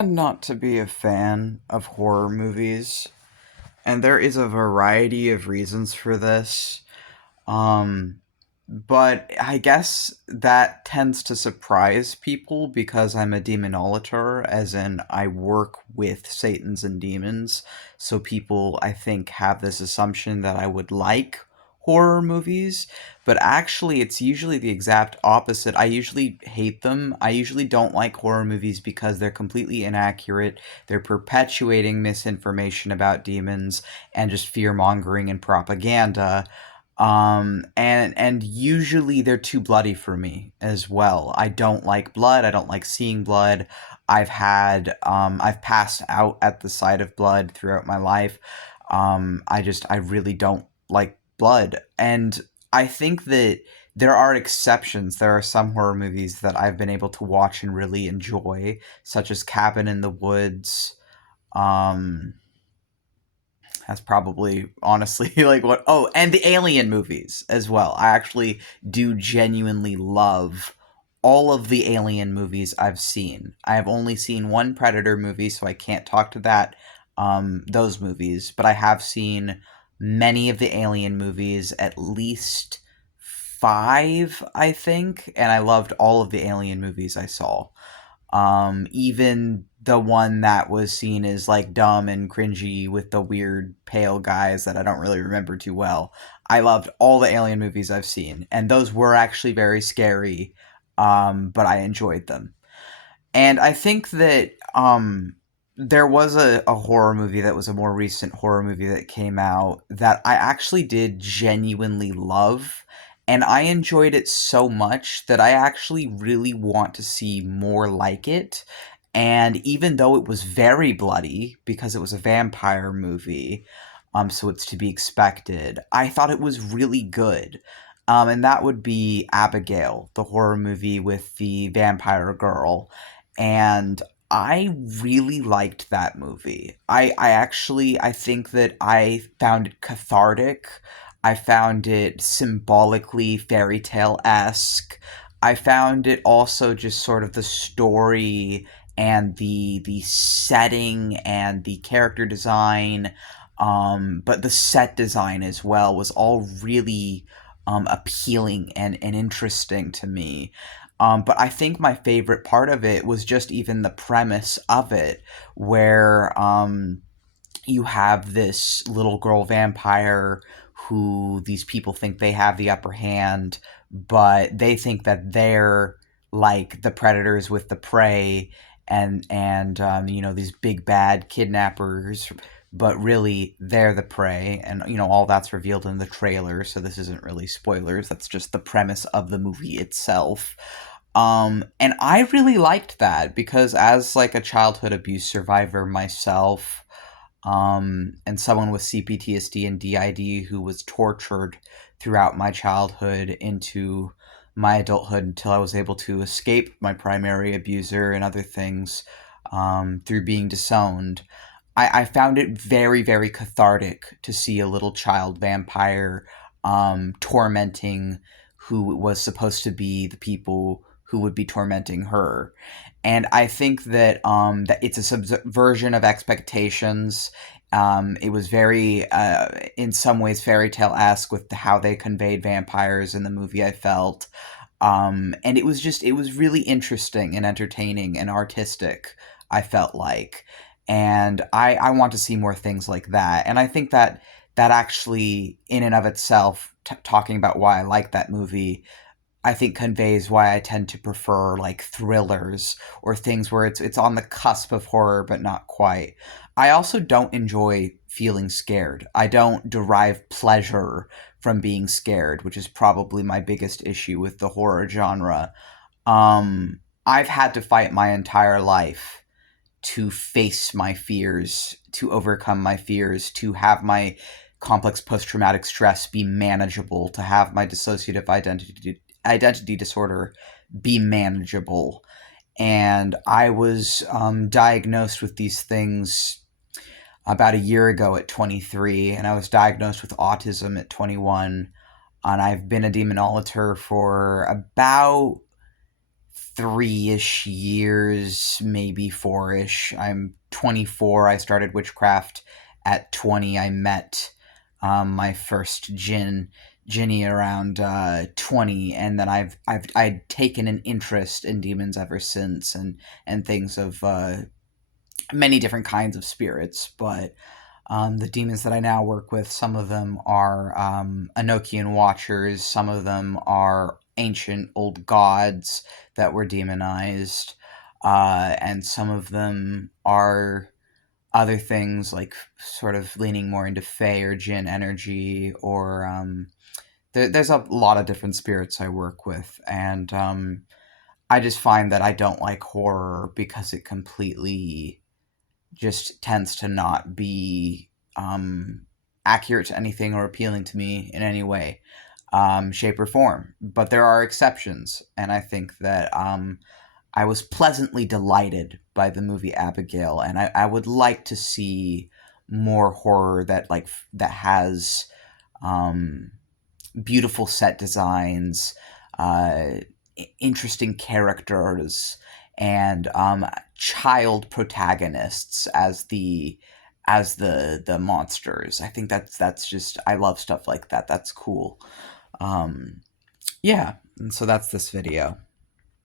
Not to be a fan of horror movies, and there is a variety of reasons for this. Um, but I guess that tends to surprise people because I'm a demonolator, as in I work with Satans and demons. So people, I think, have this assumption that I would like horror movies, but actually, it's usually the exact opposite. I usually hate them. I usually don't like horror movies because they're completely inaccurate. They're perpetuating misinformation about demons and just fear mongering and propaganda, and usually they're too bloody for me as well. I don't like blood. I don't like seeing blood. I've passed out at the sight of blood throughout my life. I really don't like blood, and I think that there are exceptions. There are some horror movies that I've been able to watch and really enjoy, such as Cabin in the Woods. Um, that's probably honestly like what. Oh, and the Alien movies as well. I actually do genuinely love all of the Alien movies I've seen. I have only seen one Predator movie, so I can't talk to that those movies, but I have seen many of the Alien movies, at least five, I think, and I loved all of the Alien movies I saw. Even the one that was seen as like dumb and cringy with the weird pale guys that I don't really remember too well. I loved all the Alien movies I've seen, and those were actually very scary, but I enjoyed them. And I think that there was a horror movie that was a more recent horror movie that came out that I actually did genuinely love. And I enjoyed it so much that I actually really want to see more like it. And even though it was very bloody because it was a vampire movie, so it's to be expected, I thought it was really good. And that would be Abigail, the horror movie with the vampire girl. And I really liked that movie. I think that I found it cathartic. I found it symbolically fairy tale esque. I found it also just sort of the story and the setting and the character design, but the set design as well was all really appealing and interesting to me. But I think my favorite part of it was just even the premise of it, where you have this little girl vampire who these people think they have the upper hand, but they think that they're like the predators with the prey, and these big bad kidnappers, but really they're the prey, and all that's revealed in the trailer, so this isn't really spoilers. That's just the premise of the movie itself. And I really liked that because as like a childhood abuse survivor myself, and someone with CPTSD and DID who was tortured throughout my childhood into my adulthood until I was able to escape my primary abuser and other things through being disowned. I found it very, very cathartic to see a little child vampire tormenting who was supposed to be the people who would be tormenting her. And I think that it's a subversion of expectations. It was very, in some ways, fairy tale esque with how they conveyed vampires in the movie. I felt, and it was really interesting and entertaining and artistic. I felt like, and I want to see more things like that. And I think that that actually, in and of itself, talking about why I like that movie, I think conveys why I tend to prefer like thrillers or things where it's on the cusp of horror but not quite. I also don't enjoy feeling scared. I don't derive pleasure from being scared, which is probably my biggest issue with the horror genre. I've had to fight my entire life to face my fears, to overcome my fears, to have my complex post traumatic stress be manageable, to have my dissociative identity disorder be manageable. And I was diagnosed with these things about a year ago at 23, and I was diagnosed with autism at 21. And I've been a demonolator for about 3-ish years, maybe 4-ish. I'm 24. I started witchcraft at 20. I met my first Ginny around 20, and then I'd taken an interest in demons ever since, and things of many different kinds of spirits. But the demons that I now work with, some of them are Enochian Watchers, some of them are ancient old gods that were demonized, and some of them are other things like sort of leaning more into Fey or Jinn energy, or there's a lot of different spirits I work with, and I just find that I don't like horror because it completely just tends to not be accurate to anything or appealing to me in any way, shape, or form. But there are exceptions, and I think that I was pleasantly delighted by the movie Abigail, and I would like to see more horror that has um, beautiful set designs, uh, interesting characters, and child protagonists as the monsters. I think that's just I love stuff like that. That's cool. Um, yeah, and so that's this video.